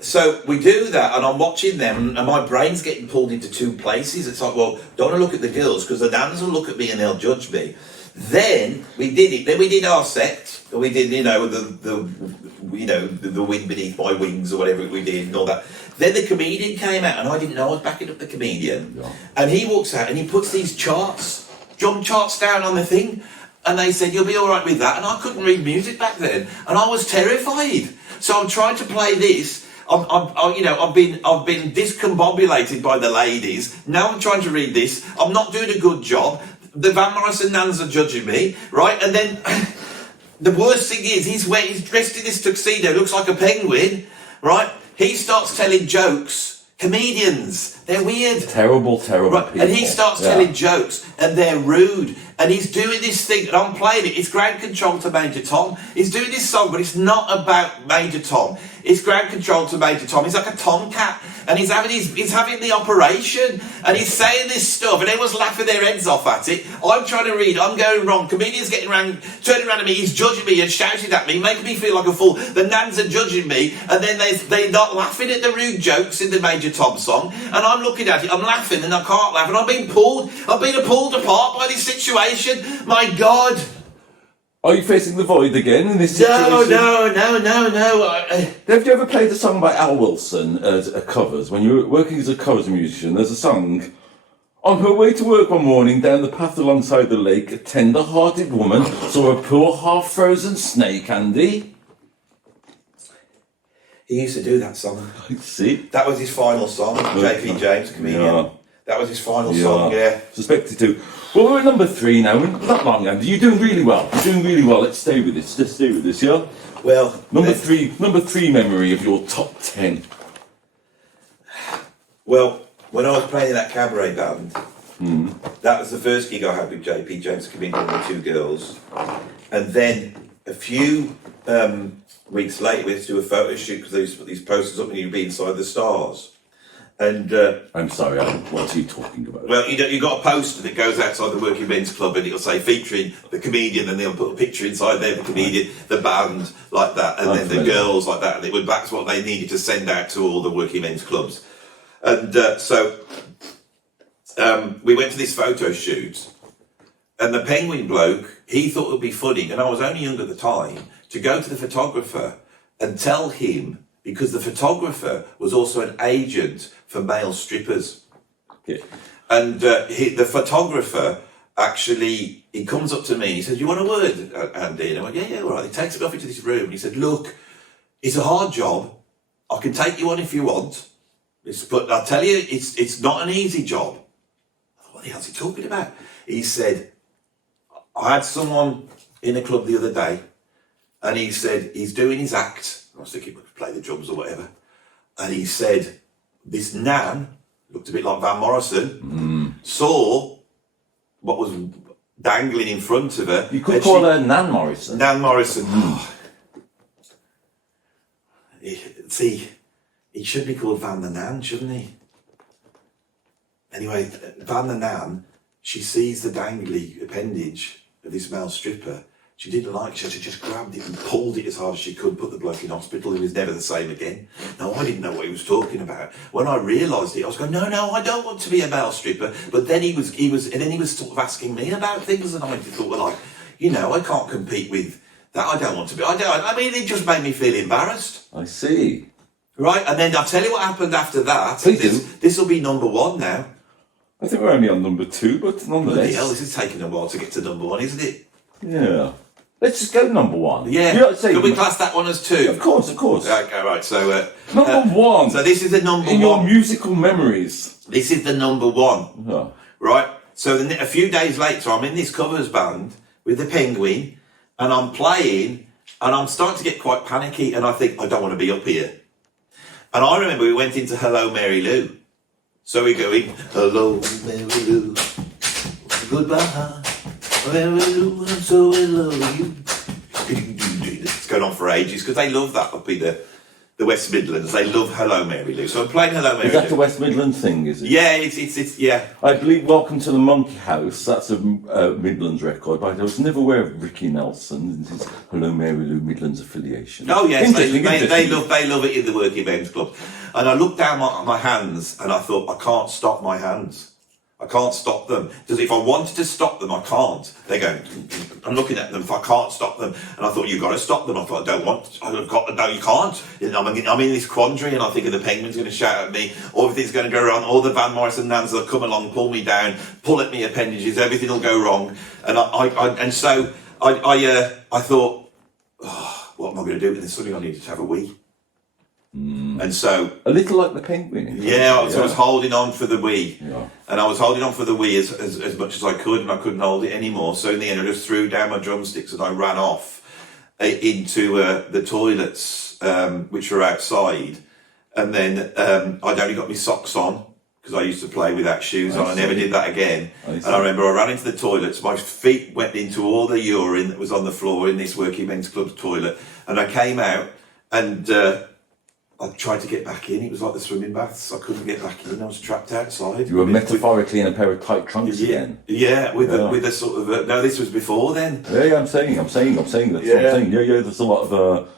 So we do that, and I'm watching them, and my brain's getting pulled into two places. It's like, well, don't want to look at the girls, because the nans will look at me and they'll judge me. Then we did it. Then we did our set. We did, the wind beneath my wings or whatever we did and all that. Then the comedian came out, and I didn't know I was backing up the comedian. Yeah. And he walks out and he puts these drum charts down on the thing. And they said, you'll be all right with that. And I couldn't read music back then, and I was terrified. So I'm trying to play this. I've been discombobulated by the ladies. Now I'm trying to read this. I'm not doing a good job. The Van Morrison nans are judging me, right? And then the worst thing is, he's dressed in this tuxedo, looks like a penguin, right? He starts telling jokes. Comedians, they're weird. Terrible Right, people. and he starts telling jokes, and they're rude, and he's doing this thing, and I'm playing it. It's ground control to Major Tom. He's doing this song, but it's not about Major Tom. It's ground control to Major Tom. He's like a tomcat, and he's having the operation, and he's saying this stuff, and everyone's laughing their heads off at it. I'm trying to read, I'm going wrong. Comedian's turning around at me, he's judging me and shouting at me, making me feel like a fool. The nans are judging me, and then they're not laughing at the rude jokes in the Major Tom song, and I'm looking at it, I'm laughing, and I can't laugh, and I've been pulled apart by this situation. My God. Are you facing the void again in this situation? No. Have you ever played a song by Al Wilson as a covers? When you're working as a covers musician, there's a song. On her way to work one morning, down the path alongside the lake, a tender-hearted woman saw a poor half-frozen snake, Andy. He used to do that song. See? That was his final song, JP James, comedian. Yeah. That was his final song, yeah. Suspected to. Well, we're at number 3 now. We're not long, Andy. You're doing really well. Let's stay with this. Yeah? Well, Number three memory of your top 10. Well, when I was playing in that cabaret band, that was the first gig I had with JP James, comedian, and the two girls. And then a few weeks later, we had to do a photo shoot because they used to put these posters up and you'd be inside the stars. And I'm sorry, Alan, what are you talking about? well, you got a poster that goes outside the Working Men's Club, and it'll say featuring the comedian, and they'll put a picture inside there of the comedian, the band like that, and then the girls like that, and that's what they needed to send out to all the Working Men's Clubs. And so we went to this photo shoot, and the penguin bloke, he thought it would be funny, and I was only young at the time, to go to the photographer and tell him, because the photographer was also an agent for male strippers. Yeah. And the photographer actually, he comes up to me and he says, you want a word, Andy? And I went, yeah, all right. He takes me off into this room and he said, look, it's a hard job. I can take you on if you want. But I'll tell you, it's not an easy job. I thought, what the hell's he talking about? He said, I had someone in a club the other day, and he said, he's doing his act. I was thinking, play the drums or whatever. And he said, this nan, looked a bit like Van Morrison, saw what was dangling in front of her. You could call her Nan Morrison. Nan Morrison. See, he should be called Van the Nan, shouldn't he? Anyway, Van the Nan, she sees the dangly appendage of this male stripper. She didn't like it. She just grabbed it and pulled it as hard as she could, put the bloke in hospital. He was never the same again. Now, I didn't know what he was talking about. When I realised it, I was going, no, I don't want to be a male stripper. But then he was sort of asking me about things, and I thought, well, I can't compete with that. I don't want to be. I mean, it just made me feel embarrassed. I see. Right, and then I'll tell you what happened after that. Please do. This will be number 1 now. I think we're only on number 2, but nonetheless. Bloody hell, this is taking a while to get to number 1, isn't it? Yeah. Let's just go number 1. Yeah. You know, say, Can we class that one as 2? Of course. Okay, right. So number 1. So this is the number 1. In your musical memories. This is the number 1. Yeah. Right. So then a few days later, I'm in this covers band with the Penguin, and I'm playing, and I'm starting to get quite panicky, and I think I don't want to be up here. And I remember we went into Hello Mary Lou. So we go in, hello Mary Lou, goodbye. Mary Lou, I'm so in love with you. It's going on for ages because they love that up in the West Midlands. They love Hello Mary Lou. So I'm playing Hello Mary Lou. Is that the West Midlands thing, is it? Yeah, it's yeah. I believe Welcome to the Monkey House, that's a Midlands record, but I was never aware of Ricky Nelson and his Hello Mary Lou Midlands affiliation. Oh yes, Interesting. they love it in the Working Men's Club. And I looked down my hands and I thought, I can't stop my hands. I can't stop them. Because if I wanted to stop them, I can't. They're going, I'm looking at them, if I can't stop them. And I thought, you've got to stop them. I thought, no, you can't. I'm in this quandary, and I think the Penguin's going to shout at me, or everything's going to go wrong, all the Van Morrison nans will come along, pull me down, pull at me appendages, everything will go wrong. And so I thought, oh, what am I going to do with this? Suddenly I needed to have a wee. And so A little like the Penguin. I was holding on for the wee, Yeah. and I was holding on for the wee as much as I could, and I couldn't hold it anymore. So in the end, I just threw down my drumsticks and I ran off into the toilets, which were outside. And then I'd only got my socks on because I used to play without shoes on. I never did that again. And I remember I ran into the toilets. My feet went into all the urine that was on the floor in this Working Men's Club toilet, and I came out and. I tried to get back in. It was like the swimming baths. I couldn't get back in. I was trapped outside. You were metaphorically in a pair of tight trunks again. Yeah, with a sort of. No, this was before then. Yeah, I'm saying. That's what I'm saying. Yeah. There's a lot of.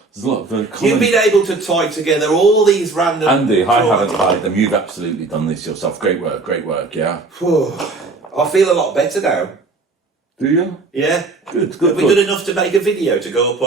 You've been able to tie together all these random. Andy, I haven't tied them. You've absolutely done this yourself. Great work. Yeah. I feel a lot better now. Do you? Yeah. Good. Have we done enough to make a video to go up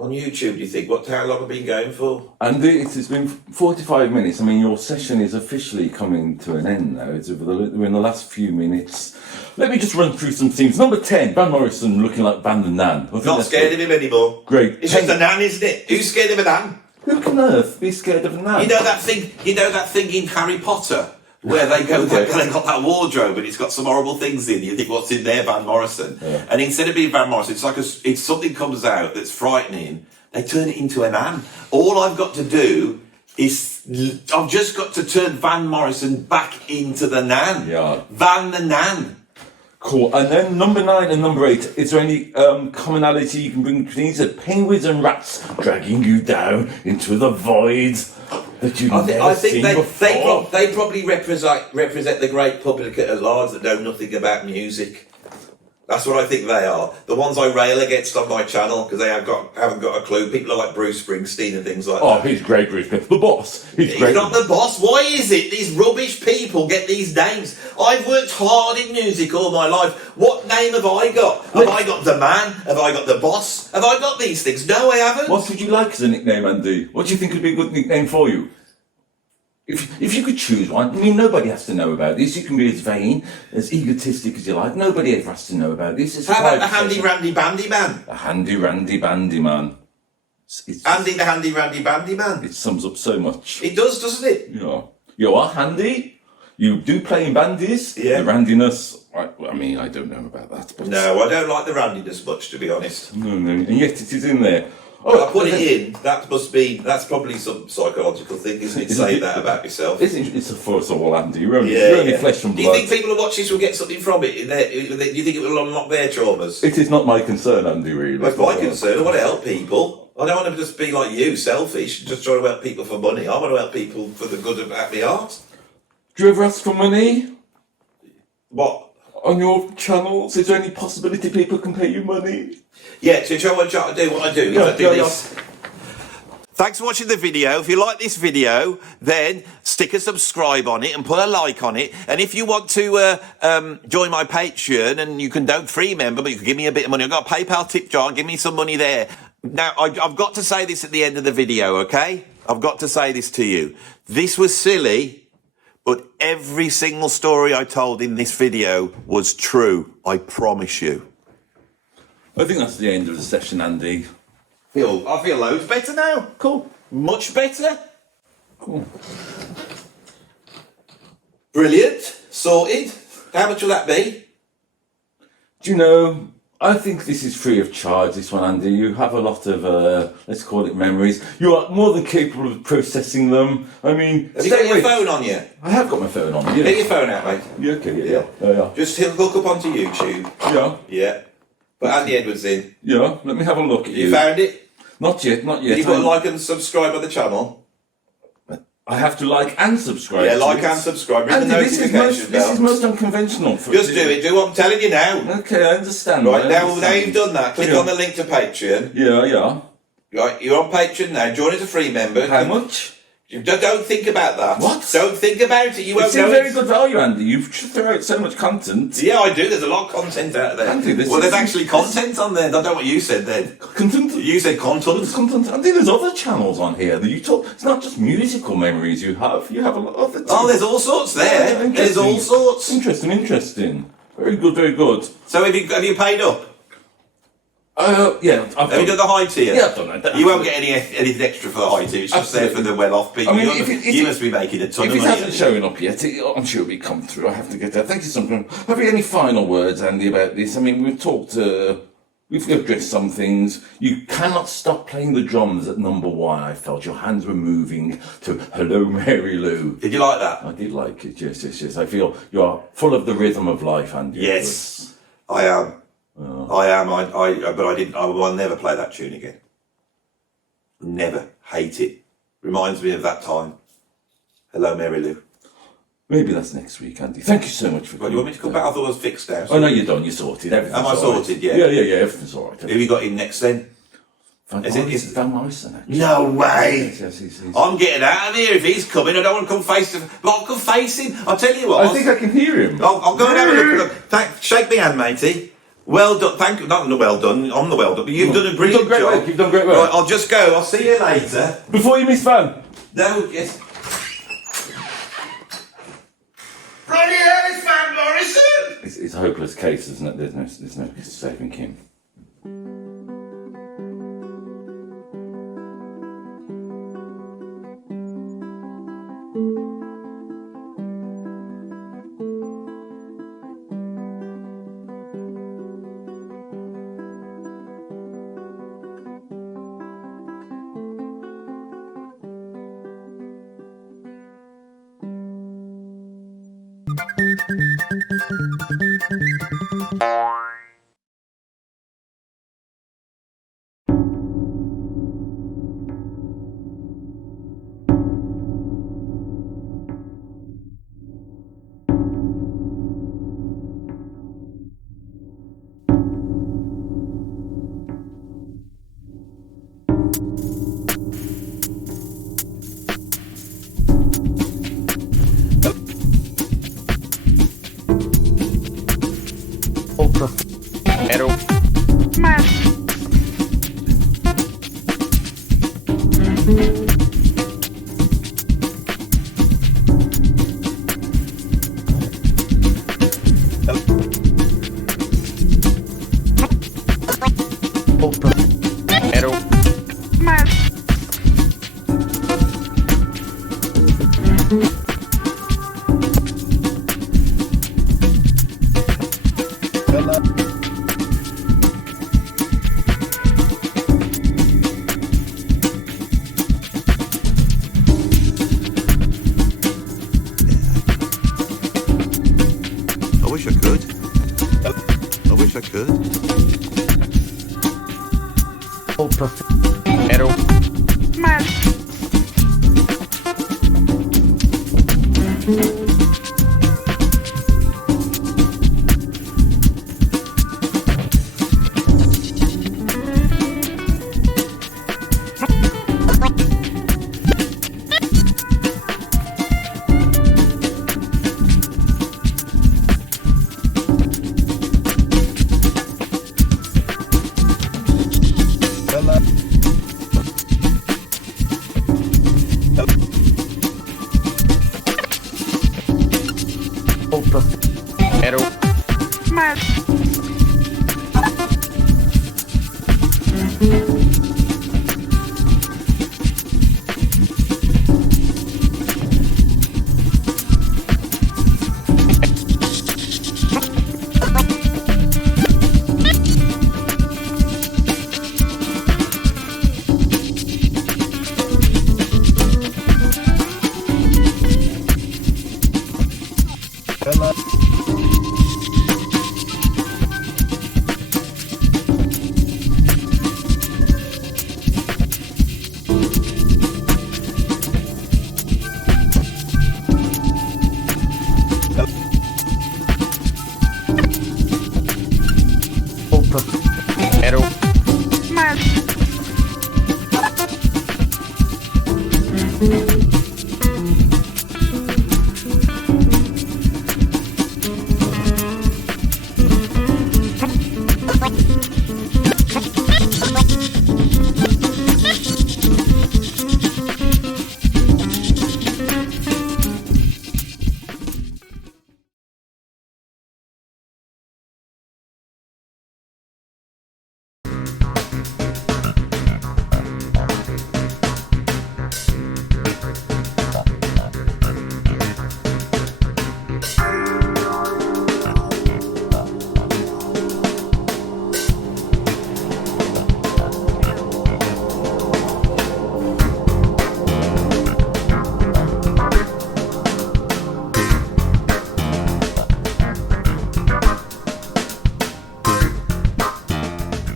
on YouTube, do you think? How long have we been going for? And it's been 45 minutes. I mean, your session is officially coming to an end now. We're in the last few minutes. Let me just run through some themes. Number 10, Van Morrison looking like Van the Nan. Not scared of him anymore. Great. It's just a Nan, isn't it? Who's scared of a Nan? Who can earth be scared of a Nan? You know that thing in Harry Potter? Where they go, they got that wardrobe and it's got some horrible things in. You think, what's in there, Van Morrison? Yeah. And instead of being Van Morrison, it's like it's something comes out that's frightening. They turn it into a Nan. All I've got to do is I've just got to turn Van Morrison back into the Nan. Yeah. Van the Nan. Cool. And then number 9 and number 8. Is there any commonality you can bring between these? Penguins and rats dragging you down into the void that you've never seen before. They probably represent the great public at large that know nothing about music. That's what I think they are. The ones I rail against on my channel because they haven't got a clue. People are like Bruce Springsteen and things like that. Oh, he's great, Bruce. The boss. He's not the boss. Why is it these rubbish people get these names? I've worked hard in music all my life. What name have I got? Have I got the man? Have I got the boss? Have I got these things? No, I haven't. What would you like as a nickname, Andy? What do you think would be a good nickname for you? If you could choose one, I mean, nobody has to know about this. You can be as vain, as egotistic as you like. Nobody ever has to know about this. How about the Handy Randy Bandy Man? The Handy Randy Bandy Man. Andy the Handy Randy Bandy Man. It sums up so much. It does, doesn't it? Yeah. You are handy. You do play in bandies. Yeah. The randiness, I mean, I don't know about that. But no, I don't like the randiness much, to be honest. No. And yet it is in there. Oh, I put it in. That's probably some psychological thing, isn't it? Saying that about yourself. It's for us all, Andy. You're only flesh and blood. Do you think people who watch this will get something from it? Do you think it will unlock their traumas? It is not my concern, Andy, really. It's my concern. I want to help people. I don't want to just be like you, selfish, just trying to help people for money. I want to help people for the good of my art. Do you ever ask for money? What? on your channels? Is there any possibility people can pay you money? Yeah, to show what I do, is I do this. Thanks for watching the video. If you like this video, then stick a subscribe on it and put a like on it. And if you want to join my Patreon, and you can don't free member, but you can give me a bit of money. I've got a PayPal tip jar, give me some money there. Now, I've got to say this at the end of the video, okay? I've got to say this to you. This was silly, but every single story I told in this video was true. I promise you. I think that's the end of the session, Andy. I feel loads better now. Cool. Much better. Cool. Brilliant. Sorted. How much will that be? Do you know, I think this is free of charge, this one, Andy. You have a lot of, let's call it memories. You are more than capable of processing them. I mean... Have you got your phone on you? I have got my phone on, yeah. Get your phone out, mate. Yeah, okay, yeah. Just hook up onto YouTube. Yeah. Yeah. Put Andy Edwards in. Yeah, let me have a look at you. You found it? Not yet. Did you put like and subscribe on the channel? I have to like and subscribe. Yeah, like and subscribe. Andy, this is most unconventional. Just do it. Do what I'm telling you now. Okay, I understand. Right, now you've done that, click on the link to Patreon. Yeah. Right, you're on Patreon now. Join as a free member. How much? Don't think about that. What? Don't think about it. You won't know. It's very good value, Andy. You throw out so much content. Yeah, I do. There's a lot of content out there. Andy, there's actually content on there. I don't know what you said then. Content? You said content. Content. Andy, there's other channels on here that you talk. It's not just musical memories you have. You have a lot of other. Oh, there's all sorts there. Yeah, there's all sorts. Interesting. Very good. So have you paid up? Yeah. Have you done the high tier? Yeah, I've done that. You won't get anything extra for the high tier. It's just there for the well-off people. I mean, you must be making a ton of money. If it hasn't shown up yet, I'm sure it'll come through. I have to get that. Thank you so much. Have you any final words, Andy, about this? I mean, we've addressed some things. You cannot stop playing the drums at number 1, I felt. Your hands were moving to Hello, Mary Lou. Did you like that? I did like it, yes. I feel you are full of the rhythm of life, Andy. Yes, I am. I am. But I didn't. I will never play that tune again. Never. Hate it. Reminds me of that time. Hello, Mary Lou. Maybe that's next week, Andy. Thank you so much for coming. You want me to come back? I thought I was fixed now. Oh, no, you're done. You're sorted. Everything's Am I sorted? Right. Yeah. Yeah. Everything's all right. Who have you got in next then? Is it Van Morrison, actually? No way! Yes, he's... I'm getting out of here. If he's coming, I don't want to come face to... But I'll come face him. I'll tell you what. I think I can hear him. I'll go and have a look. Shake my hand, matey. Well done. Thank you. Not well done. I'm the well done. But you've done a brilliant job. You've done great work. Right, I'll just go. I'll see you later. Before you miss Van. No, yes. Bloody hell, it's Van Morrison! It's a hopeless case, isn't it? There's no saving him.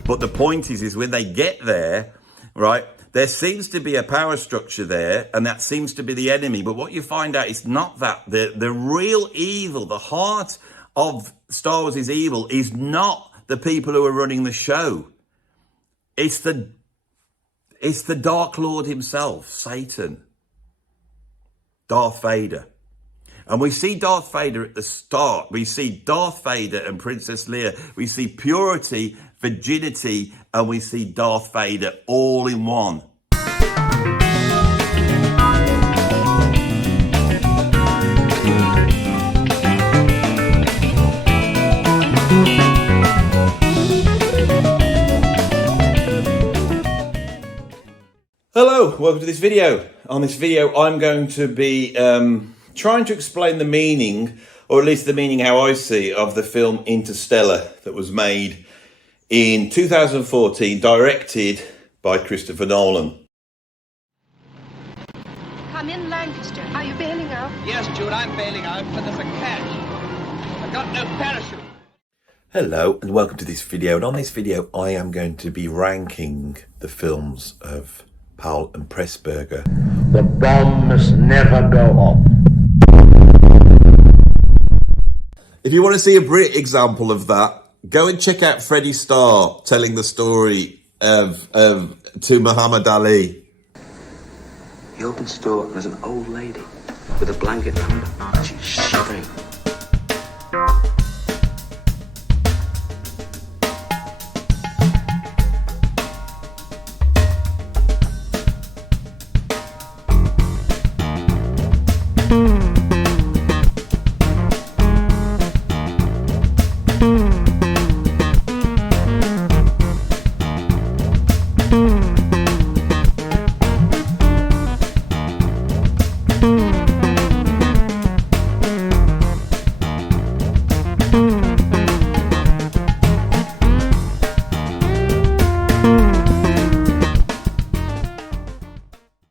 But the point is when they get there, right, there seems to be a power structure there, and that seems to be the enemy. But what you find out is not that. The real evil, the heart of Star Wars' evil is not the people who are running the show. It's the Dark Lord himself, Satan, Darth Vader. And we see Darth Vader at the start. We see Darth Vader and Princess Leia. We see purity, virginity, and we see Darth Vader all in one. Hello, welcome to this video. On this video, I'm going to be trying to explain the meaning, or at least the meaning how I see, of the film Interstellar that was made in 2014, directed by Christopher Nolan. Come in, Lancaster. Are you bailing out? Yes, Jude, I'm bailing out, but there's a catch. I've got no parachute. Hello, and welcome to this video. And on this video, I am going to be ranking the films of Powell and Pressburger. The bomb must never go off. If you want to see a brilliant example of that, go and check out Freddie Starr telling the story to Muhammad Ali. He opens the door and there's an old lady with a blanket around her. She's shivering.